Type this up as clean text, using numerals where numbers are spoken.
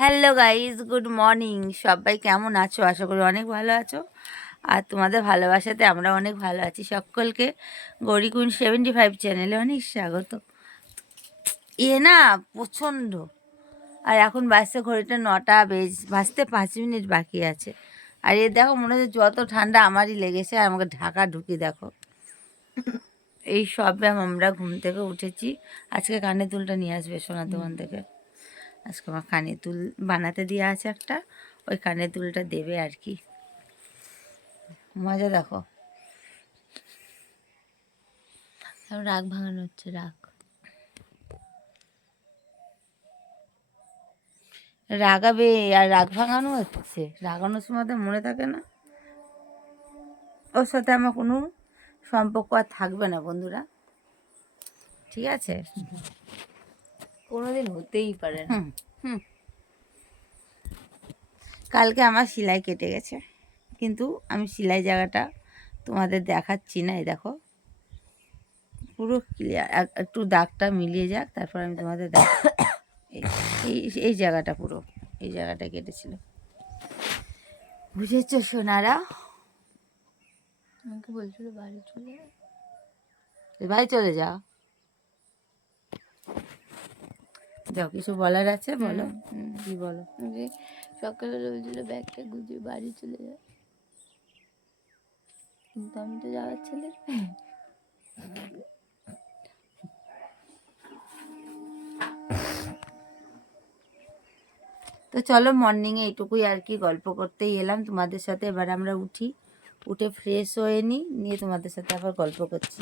Hello guys, good morning. সবাই কেমন আছো? আশা করি অনেক ভালো আছো। আর তোমাদের ভালোবাসাতে আমরা অনেক ভালো আছি। সকলকে গৌরীকুইন 75 চ্যানেলে অনেক স্বাগত। না প্রচণ্ড। আর এখন বাজছে ঘড়িটা 9টা বাজতে 5 মিনিট বাকি আছে। আর দেখো মনে হচ্ছে যত ঠান্ডা আমারই লেগেছে। আর আমাকে ঢাকা ঢুকি দেখো। এই সবে আমরা ঘুম থেকে উঠেছি। আজকে কানের দুলটা নিয়ে আসবে সোনার দোকান থেকে। আজকে আমার কানের দুল বানাতে দেওয়া আছে একটা, ওই কানের দুলটা দেবে আর কি। মজা দেখো, রাগ ভাঙানো হচ্ছে। রাগাবে আর রাগ ভাঙানো হচ্ছে। রাগানোর সময় তো মনে থাকে না। ওর সাথে আমার কোনো সম্পর্ক আর থাকবে না বন্ধুরা, ঠিক আছে? কোনোদিন হতেই পারে না। হুম। কালকে আমার সেলাই কেটে গেছে, কিন্তু আমি সেলাই জায়গাটা তোমাদের দেখাচ্ছি না। এই দেখো পুরো ক্লিয়ার। একটু দাগটা মিলিয়ে যাক, তারপর আমি তোমাদের দেখ। এই জায়গাটা পুরো, এই জায়গাটা কেটেছিল, বুঝেছো সোনারা? আমাকে বলছিল বাড়ি চলে যা। ভাই চলে যাও, যাও। কিছু বলার আছে বলো। কি বলো? সকালে বলছিল ব্যাগটা গুছিয়ে বাড়ি চলে যা, কিন্তু আমি তো যাওয়ার ছেলে। তো চলো, মর্নিংয়ে এইটুকুই আর কি গল্প করতেই এলাম তোমাদের সাথে। এবার আমরা উঠে ফ্রেশ হয়ে নিয়ে তোমাদের সাথে আবার গল্প করছি।